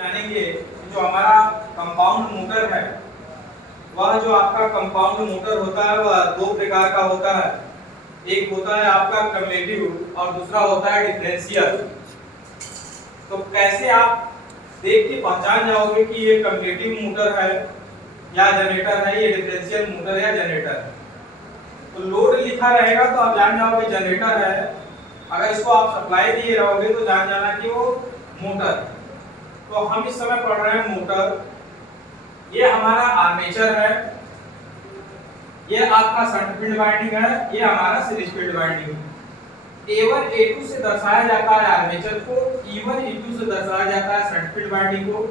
जानेंगे कि जो हमारा कंपाउंड मोटर है, वह जो आपका कंपाउंड मोटर होता है वह दो प्रकार का होता है। एक होता है आपका कम्युलेटिव और दूसरा होता है डिफरेंशियल। तो कैसे आप देख के पहचान जाओगे कि ये कम्युलेटिव मोटर है या जनरेटर है, ये डिफरेंशियल मोटर या जनरेटर है? तो लोड लिखा रहेगा तो आप जान जाओगे जनरेटर है। अगर इसको आप सप्लाई दिए रहोगे तो जान जाना कि वो मोटर है। तो हम इस समय पढ़ रहे हैं मोटर। ये हमारा आर्मेचर है, ये आपका शंट फील्ड वाइंडिंग है, ये हमारा सीरीज फील्ड वाइंडिंग है। A1 A2 से दर्शाया जाता है आर्मेचर को, E1 E2 से दर्शाया जाता है शंट फील्ड वाइंडिंग को,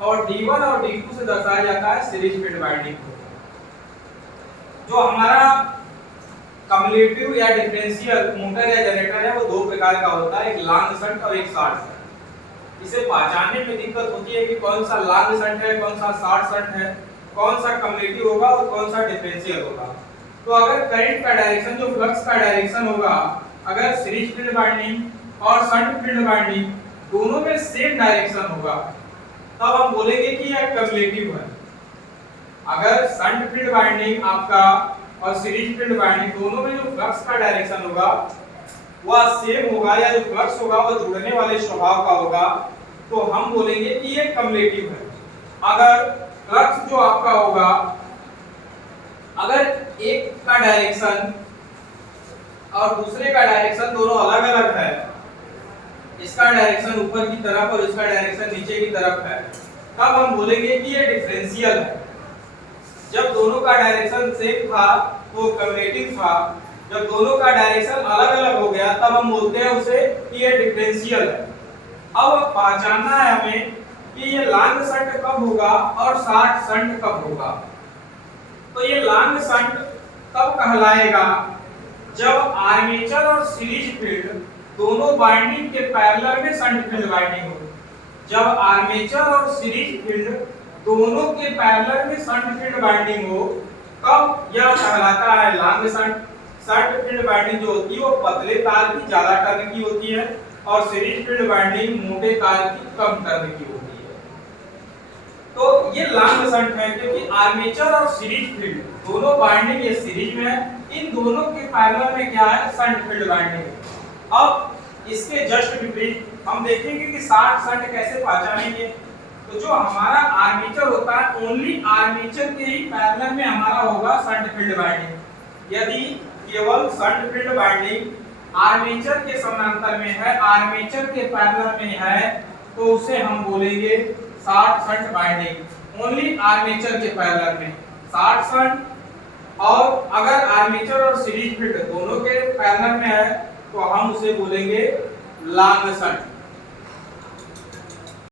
और D1 और D2 से दर्शाया जाता है सीरीज फील्ड वाइंडिंग को। जो हमारा कम्युलेटिव या डिफरेंशियल मोटर या जनरेटर है वो दो प्रकार का होता है, एक लॉन्ग शंट और एक शॉर्ट शंट। इसे पहचानने में दिक्कत होती है कि कौन सा लॉन्ग शंट है, कौन सा शॉर्ट शंट है, कौन सा कम्युलेटिव होगा और कौन सा डिफरेंशियल होगा। तो अगर करंट का डायरेक्शन, जो फ्लक्स का डायरेक्शन होगा, अगर सीरीज फील्ड वाइंडिंग और शंट फील्ड वाइंडिंग दोनों में सेम डायरेक्शन होगा तब हम बोलेंगे कि यह कम्युलेटिव है। अगर शंट फील्ड वाइंडिंग आपका और सीरीज फील्ड वाइंडिंग दोनों में जो फ्लक्स का डायरेक्शन होगा वह सेम होगा, या जो फ्लक्स होगा वह जुड़ने वाले स्वभाव का होगा, तो हम बोलेंगे कि ये कम्युलेटिव है। अगर फ्लक्स जो आपका होगा, अगर एक का डायरेक्शन और दूसरे का डायरेक्शन दोनों अलग अलग है, इसका डायरेक्शन ऊपर की तरफ और इसका डायरेक्शन नीचे की तरफ है, तब हम बोलेंगे कि ये डिफरेंशियल है। जब दोनों का डायरेक्शन सेम था तो कम्युलेटिव था, जब दोनों का डायरेक्शन अलग अलग हो गया तब हम बोलते हैं उसे कि ये डिफरेंशियल है। अब पहचानना है हमें कि ये लॉन्ग शंट कब होगा और शॉर्ट शंट कब होगा। तो ये लॉन्ग शंट तब कहलाएगा जब आर्मेचर और सीरीज फील्ड दोनों वाइंडिंग के पैरेलल में शंट फील्ड वाइंडिंग हो। जब आर्मेचर और सीरीज फील्ड दोनों के पैरेलल में शंट फील्ड वाइंडिंग हो तब यह कहलाता है long shunt. Shunt field winding जो होती है वो पतले तार की ज्यादा टर्न की होती है और सीरीज फील्ड वाइंडिंग मोटे तार की कम टर्न की होती है। तो ये लॉन्ग शंट है क्योंकि आर्मेचर और सीरीज फील्ड दोनों वाइंडिंग ये सीरीज में है, इन दोनों के पैरेलल में क्या है, शंट फील्ड वाइंडिंग है। अब इसके जस्ट विपरीत हम देखेंगे कि शॉर्ट शंट कैसे पहचानेंगे। तो जो हमारा आर्मेचर होता है, ओनली आर्मेचर के ही पैरेलल में हमारा होगा शंट फील्ड वाइंडिंग। यदि केवल शंट फील्ड वाइंडिंग आर्मेचर के समानांतर में है, आर्मेचर के पैरेलल में है, तो उसे हम बोलेंगे short shunt winding. Only armature के पैरेलल में शॉर्ट शंट, और अगर आर्मेचर और सीरीज फील्ड दोनों के पैरेलल में है तो हम उसे बोलेंगे लॉन्ग शंट।